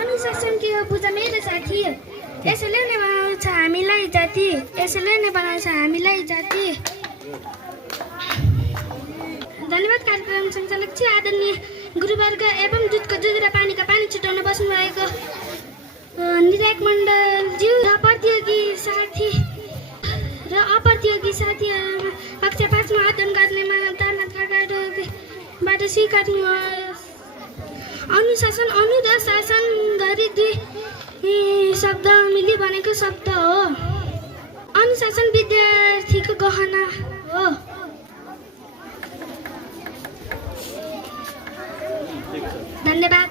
अनुशासन के हो बुझ मेरो साथी यसैले नै बनाउँछ हामीलाई जाति यसैले नै बनाउँछ हामीलाई जाति धन्यवाद कार्यक्रम सञ्चालक श्री आदरणीय गुरुवर्ग एवं दुधको दुध र पानीका पानी छुटाउन बस्नुभएको निर्णायक मण्डलज्यू र प्रतियोगी साथी र अप्रतियोगी साथीहरूमा कक्षा 5 मा अध्ययन गर्नेमा तर्नाबाट स्वीकार्नुहोस्। अनुशासन अनु र शासन गरी दुई शब्द मिली बनेको शब्द हो। अनुशासन विद्यार्थीको गहना हो। धन्यवाद।